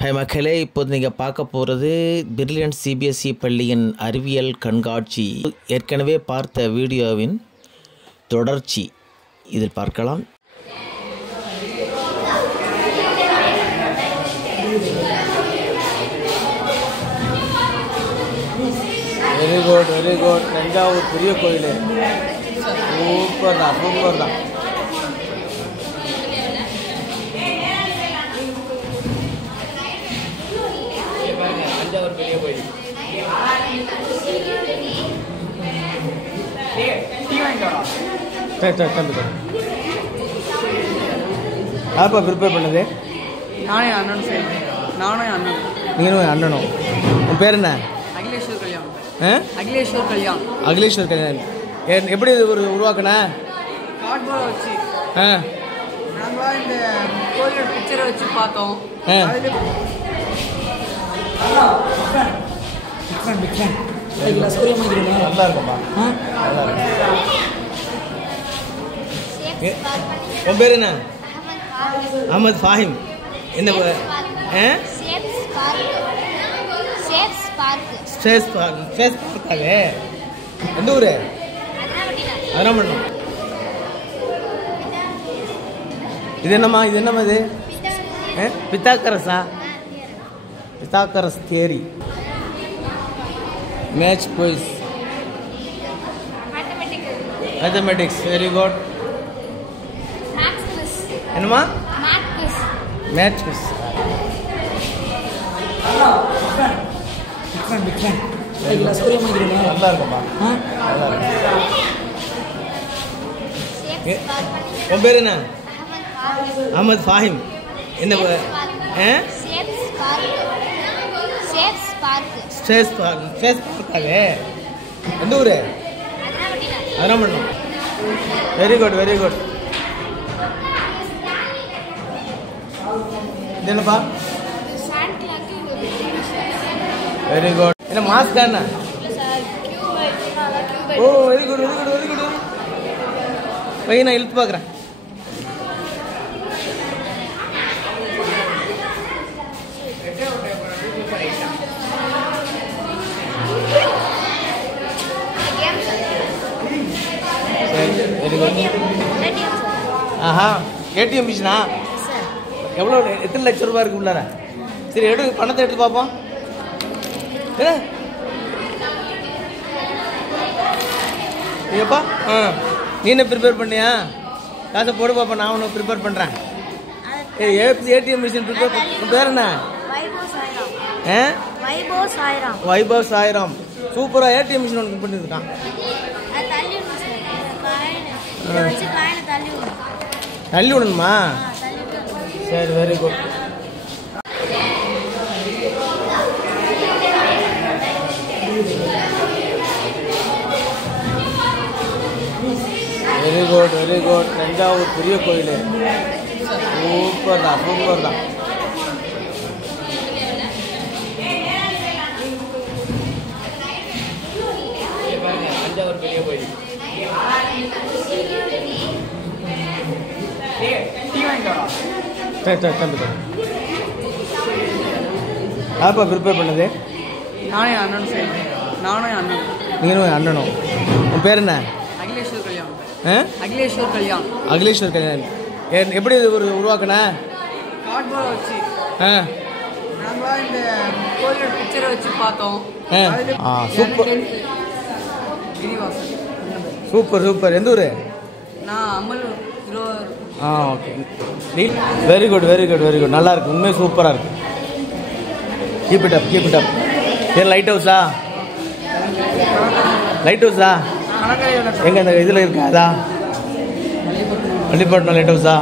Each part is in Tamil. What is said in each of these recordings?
ஹாய் மக்களே, இப்போது நீங்கள் பார்க்க போகிறது பிரில்லியன்ட் சிபிஎஸ்இ பள்ளியின் அறிவியல் கண்காட்சி. ஏற்கனவே பார்த்த வீடியோவின் தொடர்ச்சி இதில் பார்க்கலாம். Very good. தஞ்சாவூர் பெரிய கோயில் சூப்பர் தான். தஞ்சாவூர் பெரிய கோயில் யாருப்பா ப்ரிப்பேர் பண்ணது? நானே அண்ணன் சரி. நீங்களும் அண்ணனும். உன் பேர் என்ன? அகிலேஸ்வர் கல்யாண். அகிலேஸ்வர் கல்யாண். எப்படி இது ஒரு உருவாக்குன? கார்ட்போர்டை வச்சு நாங்கள் இந்த கோயிலோட பிக்சரை வச்சு பார்த்தோம். நல்லா இருக்கும்ப்பா. உன் பேர் என்ன? அஹமத் ஃபாஹிம். என்ன பார்க்காது? எந்த ஊர்? அதராமண்ணம். இது என்னம்மா இது? Pythagoras theory. Math quiz. Mathematics. Very good. என்னம்மா? Math quiz. நல்லா இருக்கும்ப்பா. உன் பேர் என்ன? அஹமத் ஃபாஹிம். என்ன பார்க்காது? எந்த ஊர்? அதராமண்ணம். Very good. இது என்னப்பா? Very good. என்ன மாஸ்க் என்ன? Oh very good. பையன் நான் இழுத்து பார்க்குறேன். Very good. ஆஹா, ஏடிஎம் மிஷினா? எவ்வளோ, எத்தனை லட்சம் ரூபாய் இருக்கு உள்ளார? சரி, பணத்தை எடுத்து பார்ப்போம். ஏப்பா, நீ என்ன ப்ரிப்பேர் பண்ணியா? காசை போடு பாப்பா, நான் ஒன்று ப்ரிப்பேர் பண்ணுறேன். ATM machine prepare. உன் பேர் என்ன? வைபவ் சாய்ராம். சூப்பராக ஏடிஎம் மிஷின் ஒன்று பண்ணியிருக்கான். தள்ளி விடணுமா? சரி, very good. Very good. Thanjavur பெரிய கோயில் சூப்பர் தான். தஞ்சாவூர் பெரிய கோயில். யாருப்பா ப்ரிப்பேர் பண்ணது? நானே அண்ணன் சரி. நீங்களும் அண்ணனும். உன் பேர் என்ன? அகிலேஸ்வர் கல்யாண். எப்படி இது ஒரு உருவாக்குன? கார்ட்போர்டை வச்சு நாங்கள் இந்த கோயிலோட பிக்சரை வச்சு பார்த்தோம். சூப்பர். எந்த ஊர்? நான் அமலூர். ஓகே. Very good. நல்லா இருக்கு. உண்மையாக சூப்பராக இருக்கு. Keep it up. ஏன் லைட் ஹவுஸா? எங்கே இந்த இதில் இருக்கா? அதா பள்ளிப்பட்டினம் லைட் ஹவுஸா?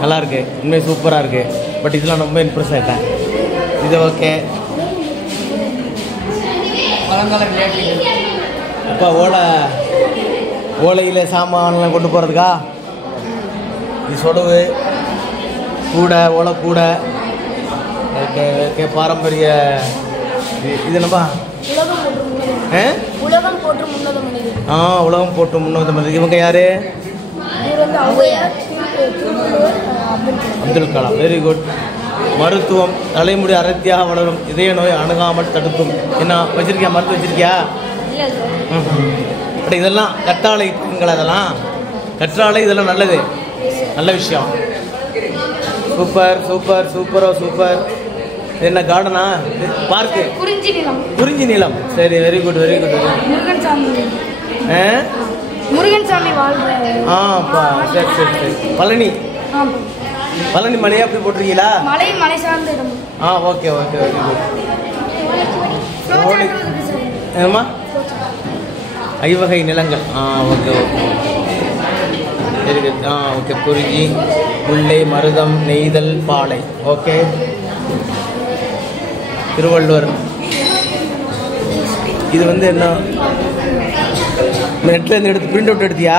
நல்லா இருக்கு. உண்மையாக சூப்பராக இருக்கு. பட் இதெல்லாம் ரொம்ப இம்ப்ரெஸ் ஆகிட்டேன். இது ஓகே. அப்பா, ஓலையில் சாமான்லாம் கொண்டு போகிறதுக்கா? இது சொடவு ஓலை கூடை. ஓகே. பாரம்பரிய. இது என்னப்பா? உலகம் போற்று முன்னோதம். இவங்க யாரு? அப்துல் கலாம். Very good. மருத்துவம், தலைமுடி அடர்த்தியாக வளரும், இதய நோய் அணுகாமல் தடுக்கும். என்ன வச்சிருக்கியா? மருந்து வச்சிருக்கியா? அப்படி இதெல்லாம் கற்றாழை பழங்கள், அதெல்லாம் கற்றாழை, இதெல்லாம் நல்லது, நல்ல விஷயம். சூப்பர் சூப்பர் சூப்பரோ சூப்பர். என்ன கார்டனா? பார்க்கு குறிஞ்சி நிலம். சரி, very good very good. Murugan சாமி வாழ்ற. சரி சரி சரி. பழனி பழனி மலையா அப்படி போட்டிருக்கீங்களா? மலை சார்ந்த இடம். Okay okay very good. ஏமா ஐவகை நிலங்கள். Okay okay very good. Okay. குறிஞ்சி, முல்லை, மருதம், நெய்தல், பாலை. ஓகே. திருவள்ளுவர். இது வந்து என்ன? நெட்டில் இருந்து எடுத்து பிரிண்ட் அவுட் எடுத்தியா?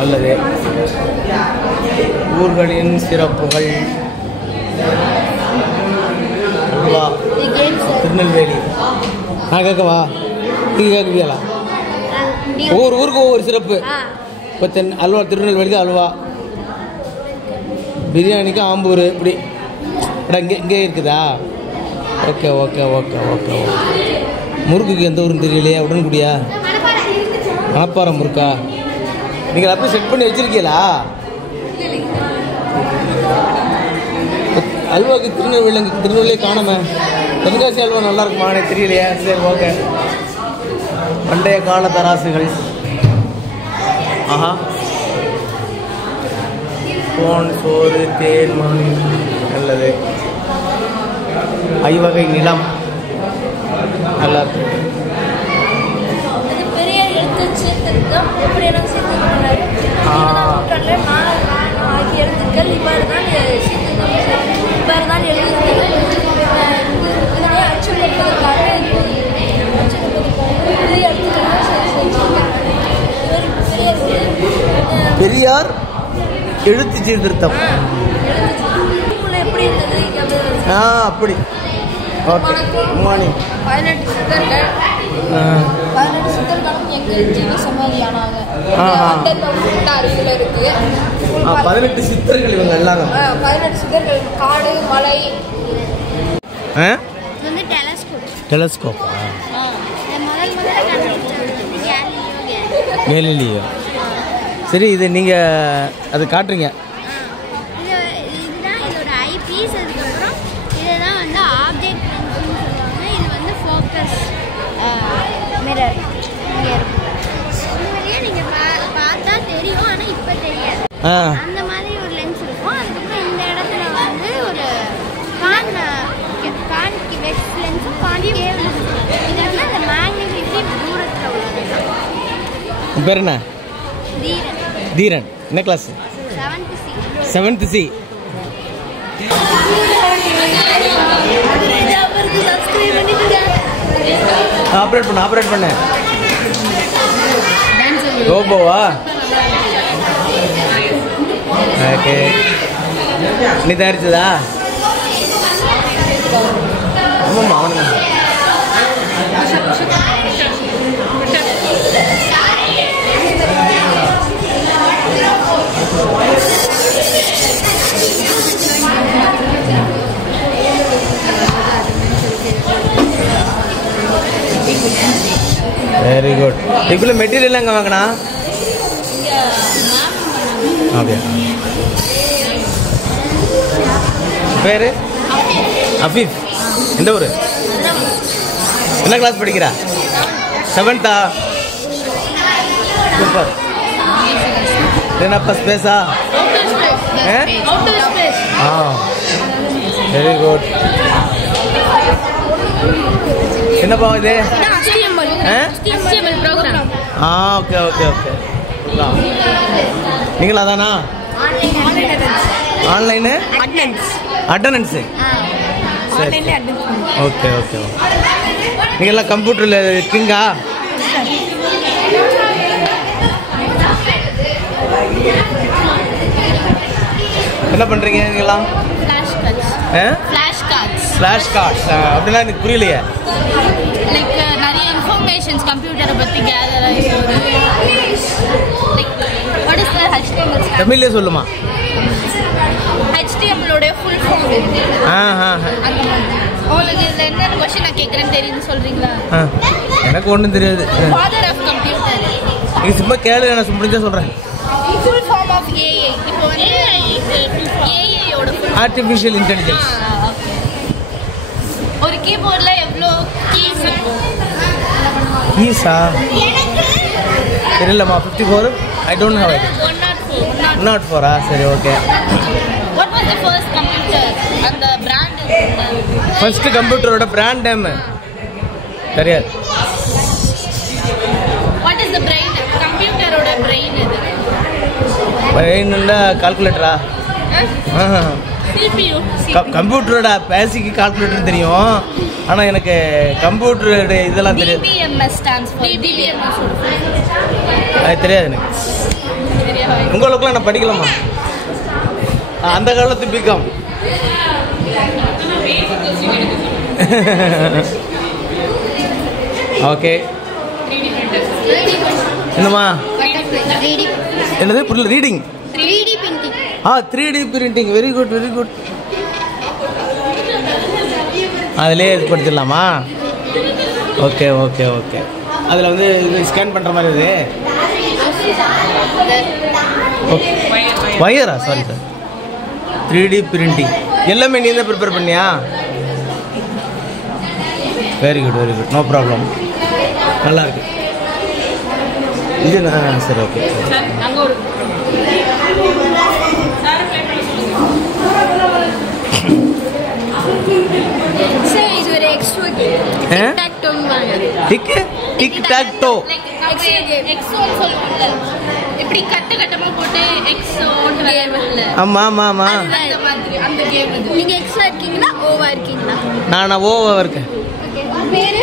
அல்லது ஊர்களின் சிறப்புகள். அல்வா திருநெல்வேலி. கேட்கவா? நீங்கள் கேட்குவீங்களா? ஒவ்வொரு ஊருக்கு ஒவ்வொரு சிறப்பு. இப்போ அல்வா திருநெல்வேலிக்கு அல்வா, பிரியாணிக்கு ஆம்பூர், இப்படி இங்கே இருக்குதா? Okay okay okay okay okay. முறுக்குக்கு எந்த ஊருன்னு தெரியலையா? உடன்குடியா? மணப்பாறை முறுக்கா? நீங்கள் அப்படியே செட் பண்ணி வச்சுருக்கீங்களா? அல்வாவுக்கு திருநெல்வேலியே காணாம. தென்காசி அல்வா நல்லா இருக்குமா? எனக்கு தெரியலையா? சரி ஓகே. பண்டைய கால தராசுகள். போன், சோறு, தேன், மண். நல்லது. ஐவகை நிலம். நல்லா இருக்கு. பெரியார் எழுத்து சீர்திருத்தம் எப்படி ஆகிய எழுத்துக்கள் இவ்வாறு தான் எழுதுகிறது. இதனை அச்சுறுத்துவதற்காக பெரியார் எழுத்து சீர்திருத்தம். எப்படி இருந்தது? அப்படி. ஓகே. மார்னிங். 18 சித்தர்களும் எங்கள் ஜீவ சமாதியானாங்க. 18 சித்தர்கள் இவங்க எல்லாரும். 18 சித்தர்கள். காடு, மலை. டெலஸ்கோப். கேலிலியோ. சரி, இது நீங்கள் அது காட்டுறீங்க. இதுதான் இதோட ஐபீஸ். அதுக்கப்புறம் இதுதான் வந்து ஆப்ஜெக்ட் லென்ஸ்னு சொல்லுவாங்க. இது வந்து ஃபோக்கஸ் மிரர் இங்கே இருக்கும். உண்மையிலேயே நீங்கள் பார்த்தா தெரியும், ஆனால் இப்போ தெரியாது. அந்த மாதிரி ஒரு லென்ஸ் இருக்கும். அதுக்கப்புறம் இந்த இடத்துல வந்து ஒரு கான்வெக்ஸ் லென்ஸும் கான்கேவ் லென்ஸ். இது வந்து அந்த மேக்னிஃபிகேஷன் தூரத்தில் உள்ளது. பேர் என்ன? தீரன். என்ன கிளாஸ்? 7th C. ஆப்ரேட் பண்ண ரோபோவா? ஓகே. நீ தயாரிச்சதா? ஆமாம்மா, அவனுங்க. Very good. இதுக்குள்ள மெட்டீரியல் எங்கே வாங்கினா? அப்படியா? பேர் அஃபீஃப். எந்த ஊர்? என்ன கிளாஸ் படிக்கிறா? 7th. சூப்பர். என்னப்பா ஸ்பேஸா? Very good. என்னப்பா இது? Okay okay okay. நீங்களா தானா? Online attendance. சரி, ஓகே ஓகே ஓகே. நீங்கள்லாம் கம்ப்யூட்டரில் இருக்கீங்களா? என்ன பண்ணுறீங்க நீங்களாம்? ஃப்ளாஷ் கார்ட்ஸ் அப்படின்னா எனக்கு புரியலையே. லைக் நிறைய இன்ஃபர்மேஷன்ஸ் கம்ப்யூட்டரை பற்றி கேதர் ஆகி like what is the HTML? தமிழ்லேயே சொல்லுமா? HTML உடைய உங்களுக்கு இதில் என்ன கொஸ்டின் நான் கேட்குறேன்னு தெரியுது சொல்கிறீங்களா? எனக்கு ஒன்றும் தெரியாது. Father of computer. நீ சும்மா கேளு, நான் முடிஞ்சா சொல்கிறேன். Full form of AI. இப்போ வந்து ஏஐயோட ஆர்டிஃபிஷியல் இன்டெலிஜென்ஸ். ஒரு கீபோர்டில் எவ்வளோ கீஸ் இருக்கும்? கீஸா தெரியலம்மா. 54. I don't have I. 104. சரி, okay. What was the first computer? அந்த பிராண்ட் ஃபர்ஸ்ட் கம்ப்யூட்டரோட பிராண்ட் நேம் தெரியாது. What is the brain? கம்ப்யூட்டரோட பிரெயின் எது? பிரெயின்னா கால்குலேட்டரா? CPU. கம்ப்யூட்டரோட பேசிக் கால்குலேட்டர் தெரியும், ஆனால் எனக்கு கம்ப்யூட்டரோட இதெல்லாம் தெரியாது. DBMS stands for DBMS. அது தெரியாது எனக்கு. உங்களுக்குலாம் நான் படிக்கலாமா? அந்த காலத்து பிகாம். ஓகே. என்னம்மா? என்னது புரியல? Reading. 3D printing. 3D printing. Very good, very good. அதிலே இது படிச்சிடலாமா? Okay okay okay. அதில் வந்து இது ஸ்கேன் பண்ணுற மாதிரி இது. ஓகே. வயரா? Sorry sir. 3D பிரிண்டிங் எல்லாமே நீ தான் ப்ரிப்பேர் பண்ணியா? Very good, very good. No problem. நல்லா இருக்கு இது. சரி, ஓகே. சார் இது ஒரு extra game. Tic tac toe. X O சொல்லுவாங்க. இப்படி கட்டமா போட்டு எக்ஸோ ஓட்டுவாங்கல்ல. ஆமா ஆமா ஆமா. அந்த மாதிரி அந்த கேம் இது. நீங்க எக்ஸா இருக்கீங்களா ஓவா இருக்கீங்களா? நான் ஓவா இருக்கேன். ஓகே. உங்க பேரு?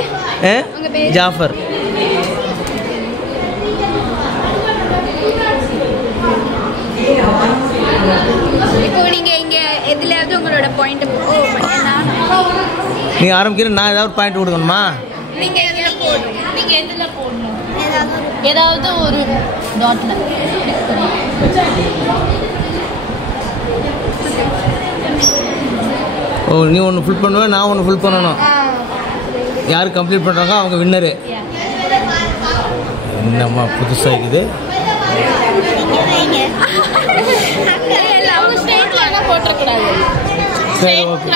உங்க பேரு? ஜாஃபர். இப்போ நீங்க இங்க எதுலயாவது உங்களோட பாயிண்ட் நீ ஆரம்பிக்கிற, நான் ஏதாவது பாயிண்ட் கொடுக்கணுமா? நீங்க எதுல போடணும்? நீங்க எதுல போடணும்? ஏதாவது ஒரு டாட்ல. ஓ, நீ ஒன்று ஃபுல் பண்ணுவேன், நான் ஒன்று ஃபுல் பண்ணணும். யார் கம்ப்ளீட் பண்ணுறாங்க அவங்க வின்னரு. என்னம்மா புதுசாக இருக்குது? சரி, ஓகே.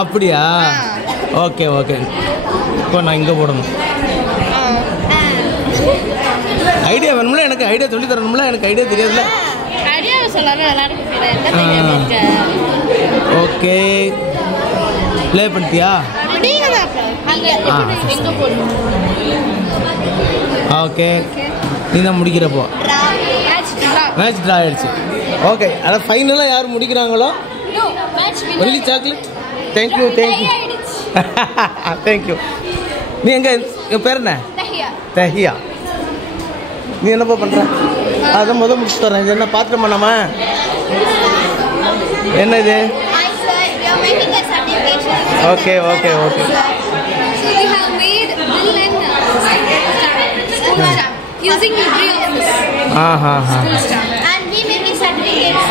அப்படியா? Okay okay. இப்போ நான் இங்கே போடணும். ஐடியா வேணும்ல எனக்கு. ஐடியா சொல்லி தரணும்ல. எனக்கு ஐடியா தெரியாதுல்ல. ஓகே. ப்ளே பண்ணிட்டியா? ஓகே. நீ தான் முடிக்கிறப்போ மேட்ச் ட்ரா ஆயிடுச்சு. ஓகே. அதான் ஃபைனலாக யார் முடிக்கிறாங்களோ only chocolate. Thank you thank you thank you. நீ எங்கே? என் பேர் என்ன? தஹியா. நீ என்னப்பா பண்ணுற? அதான் முடிச்சுட்டு வரேன். இது என்ன பாத்திரம் பண்ணாம? என்ன இது? Okay okay okay.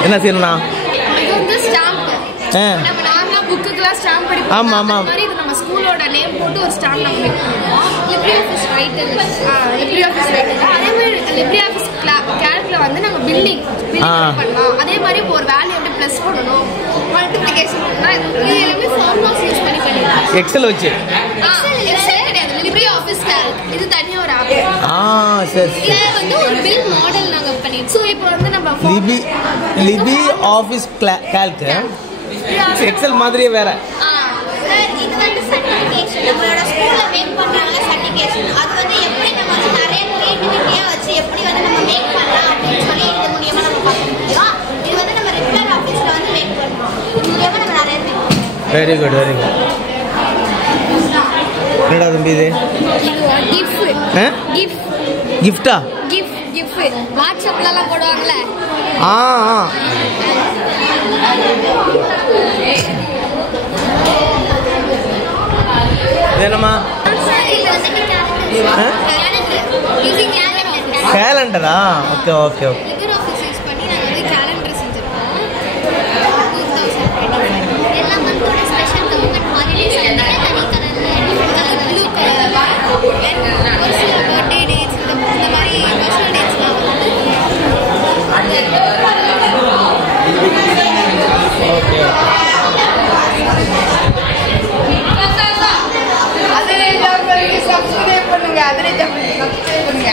என்ன செய்யணும்னா? ஆமாம் ஆமாம். நம்ம ஸ்கூலோட நேம் போட்டு ஒரு ஸ்டாம்ப் நம்ம வைக்கணும். லிப்ரிஆஃபிஸ் ரைட்டர். லிப்ரிஆஃபிஸ் ரைட்டர். அதே மாதிரி லிப்ரிஆஃபிஸ் கேல்குல வந்து நம்ம பில்டிங் பண்ணலாம். அதே மாதிரி இப்போ ஒரு வேல்யூ எப்படி ப்ளஸ் பண்ணணும், மல்டிப்ளிகேஷன் பண்ணலாம். இது எல்லாமே ஃபார்முலாஸ் யூஸ் பண்ணி பண்ணிடலாம். எக்ஸல் வச்சு. எக்ஸல் கிடையாது, லிப்ரிஆஃபிஸ் கேல்க். இது தனியா ஒரு ஆப். சரி. இது வந்து ஒரு பில் மாடல் நாங்க பண்ணிட்டோம். ஸோ இப்போ வந்து நம்ம லிபி ஆஃபீஸ் கேல்க் எக்ஸல் மாதிரியே வேற. இது வந்து சர்டிஃபிகேஷன். நம்மளோட ஸ்கூல்ல மேக் பண்றாங்க சர்டிஃபிகேஷன். அது வந்து எப்படி நம்ம வந்து நிறைய கிரியேட்டிவிட்டியா வச்சு எப்படி வந்து நம்ம மேக் பண்ணலாம் அப்படின்னு சொல்லி இது மூலமா நம்ம பார்க்க முடியும். இது வந்து நம்ம ரெகுலர் ஆஃபீஸ்ல வந்து மேக் பண்றோம். இது மூலமா நம்ம நிறைய வெரி குட், வெரி குட். என்னடா தம்பி இது? கிஃப்டா? கிஃப்ட் வாட்ஸ்அப்லலாம் போடுவாங்கல்ல. என்னம்மா? கேலண்டரா? Okay okay okay. சப்ஸ்கிரைப் பண்ணுங்க.